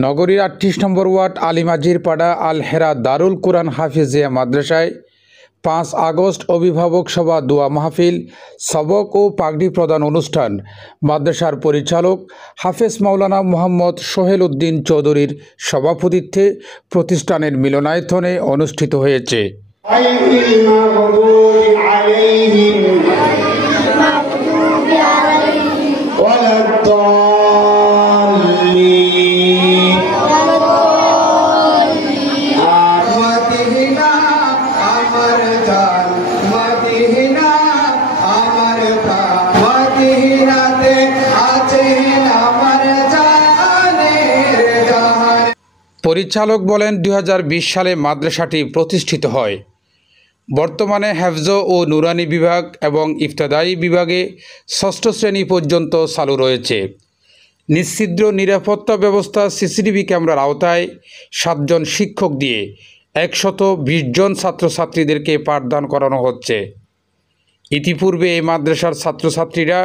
নগরীর ৩৮ নম্বর ওয়ার্ড আলিমাজির পাড়া আল হেরা দারুল কুরআন হাফিজিয়া মাদ্রাসায় ৫ আগস্ট অভিভাবক সভা দোয়া মাহফিল সবক ও পাগড়ি প্রদান অনুষ্ঠান মাদ্রাসার পরিচালক হাফেজ মাওলানা মোহাম্মদ সোহেল উদ্দিন চৌধুরীর সভাপতিত্বে প্রতিষ্ঠানের মিলনায়তনে অনুষ্ঠিত হয়েছে। পরিচালক বলেন ২০২০ সালে মাদ্রাসাটি প্রতিষ্ঠিত হয়। বর্তমানে হেফজ ও নুরানি বিভাগ এবং ইফতেদায়ী বিভাগে ৬ষ্ঠ শ্রেণী পর্যন্ত চালু রয়েছে। নিশ্ছিদ্র নিরাপত্তা ব্যবস্থা সিসিটিভি ক্যামেরার আওতায় ৭ জন শিক্ষক দিয়ে ১২০ জন ছাত্রছাত্রীদেরকে পাঠদান করানো হচ্ছে। ইতিপূর্বে এই মাদ্রাসার ছাত্রছাত্রীরা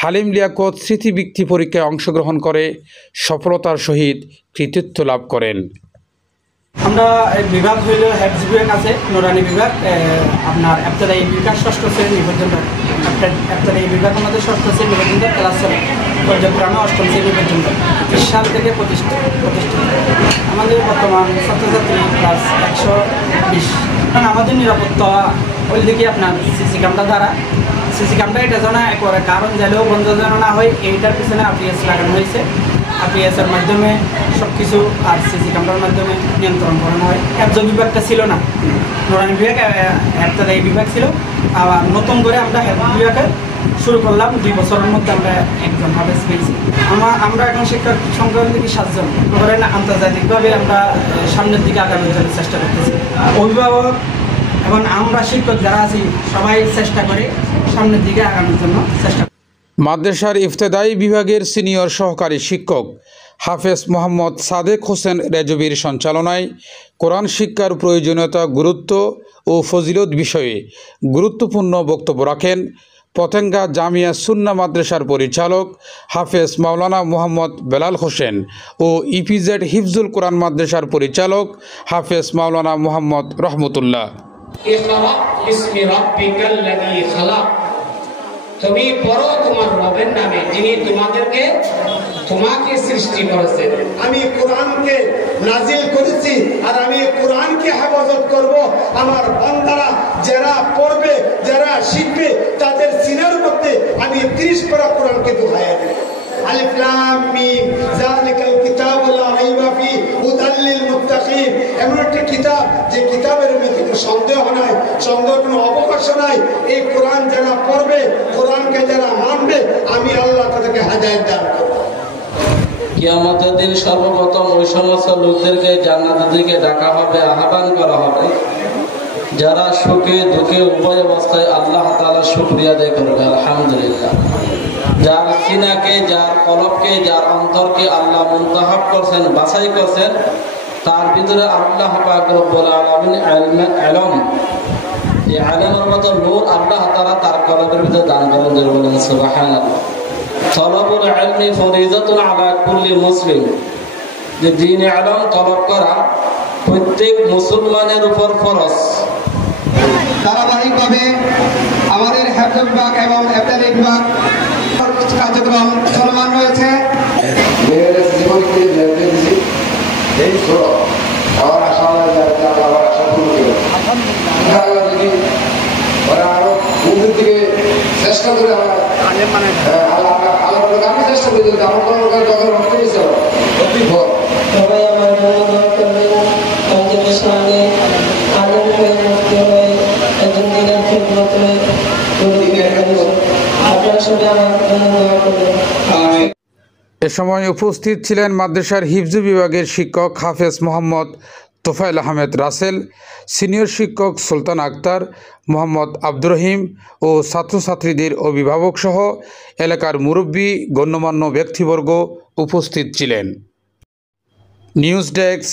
হালিম লিয়াকত স্মৃতিবৃত্তি পরীক্ষায় অংশগ্রহণ করে সফলতার সহিত কৃতিত্ব লাভ করেন। আমরা বিভাগ হইল হেফজ বিভাগ আছে, নুরানি বিভাগ, আপনার ইফতেদায়ী বিভাগ ৬ষ্ঠ শ্রেণী পর্যন্ত। ইফতেদায়ী বিভাগ আমাদের ৬ষ্ঠ শ্রেণী পর্যন্ত ক্লাস চলে, পর্যক্রমে ৮ম শ্রেণী পর্যন্ত ২০ সাল থেকে প্রতিষ্ঠিত। আমাদের বর্তমান ছাত্রছাত্রী ক্লাস ১২০। আমাদের নিরাপত্তা ওই দিকে আপনার সিসি ক্যামেরা দ্বারা, সিসি ক্যামেরা এটা যেন একবারে কারণ যাইলেও বন্ধ যেন না হয়, এইটার পিছনে APS লাগানো হয়েছে। APS-এর মাধ্যমে সব কিছু আর সিসি ক্যামেরার মাধ্যমে নিয়ন্ত্রণ করানো হয়। হেফজ বিভাগটা ছিল না, নুরানি বিভাগ, ইফতেদায়ী বিভাগ ছিল। আবার নতুন করে আমরা হেফজ বিভাগে শুরু করলাম। ২ বছরের মধ্যে আমরা একজন হাফেজ পেয়েছি। আমরা এখন শিক্ষক সংখ্যা থেকে ৭ জন করে আন্তর্জাতিকভাবে আমরা সামনের দিকে আগানোর জন্য চেষ্টা করতেছি। অভিভাবক এবং আমরা শিক্ষক যারা আছি সবাই চেষ্টা করে সামনের দিকে আগানোর জন্য চেষ্টা। মাদ্রাসার ইফতেদায়ী বিভাগের সিনিয়র সহকারী শিক্ষক হাফেজ মোহাম্মদ সাদেক হোসেন রেজবির সঞ্চালনায় কোরআন শিক্ষার প্রয়োজনীয়তা, গুরুত্ব ও ফজিলত বিষয়ে গুরুত্বপূর্ণ বক্তব্য রাখেন পতেঙ্গা জামিয়া সুন্নাহ মাদ্রাসার পরিচালক হাফেজ মাওলানা মোহাম্মদ বেলাল হোসেন ও ইপিজেড হিফজুল কোরআন মাদ্রাসার পরিচালক হাফেজ মাওলানা মোহাম্মদ রহমতুল্লাহ। তুমি পড়ো তোমার রবের নামে, যিনি তোমাকে সৃষ্টি করেছেন। আমি কোরআনকে নাজিল করেছি আর আমি কোরআনকে হেফাজত করব। আমার বান্দারা যারা পড়বে, যারা শিখবে, তাদের সিনার মধ্যে আমি ৩০ পারা কোরআনকে ঢুকাইয়া দেব। আলিফ লাম মিম যালিকাল কিতাবু লা রাইবা ফিহি হুদাল লিল মুত্তাকিন। এমন একটি কিতাব যে কিতাবের মধ্যে কোনো সন্দেহ নাই, সন্দেহের কোনো অবকাশ নাই। এই কোরআন যারা পড়বে, কোরআনকে যারা মানবে, আমি আল্লাহ তাদেরকে হেদায়েত দান করব। কিয়ামতের দিন সর্বপ্রথম ওই সমস্ত লোকদেরকে জান্নাতের দিকে ডাকা হবে, আহ্বান করা হবে যারা সুখে দুঃখে উভয় অবস্থায় আল্লাহ তাআলার শুকরিয়া আদায় করবে। আলহামদুলিল্লাহ। যার সিনাকে, যার কলবকে, যার অন্তরকে আল্লাহ মুনতাখাব করছেন, বাছাই করছেন, তার ভিতরে আল্লাহ পাক রব্বুল আলামিন ইলম, এই ইলমের মতো নূর আল্লাহ তাআলা তার কলবের ভিতরে দান করেন। বলেন সুবহানাল্লাহ। তলবুল ইলমি ফরিজাতুন আলা কুল্লি মুসলিম। যে দ্বীনে ইলম তলব করা প্রত্যেক মুসলমানের উপর ফরজ। ধারাবাহিকভাবে আমাদের হেফজ বিভাগ এবং ইফতেদায়ী বিভাগ কার্যক্রম চলমান রয়েছে। চেষ্টা করে আমি চেষ্টা করি সবাই আমার সামনে আলেম হয়ে মুক্তি হয়ে একজন দিনের খেদমত হয়ে আপনার সবাই আমার জন্য দোয়া করবেন। এ সময় উপস্থিত ছিলেন মাদ্রাসার হিফজ বিভাগের শিক্ষক হাফেজ মোহাম্মদ তোফায়েল আহমেদ রাসেল, সিনিয়র শিক্ষক সুলতান আক্তার, মোহাম্মদ আব্দুর রহিম ও ছাত্রছাত্রীদের অভিভাবক সহ এলাকার মুরব্বী গণ্যমান্য ব্যক্তিবর্গ উপস্থিত ছিলেন। News desk,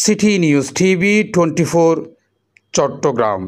City News TV 24, Chittagong.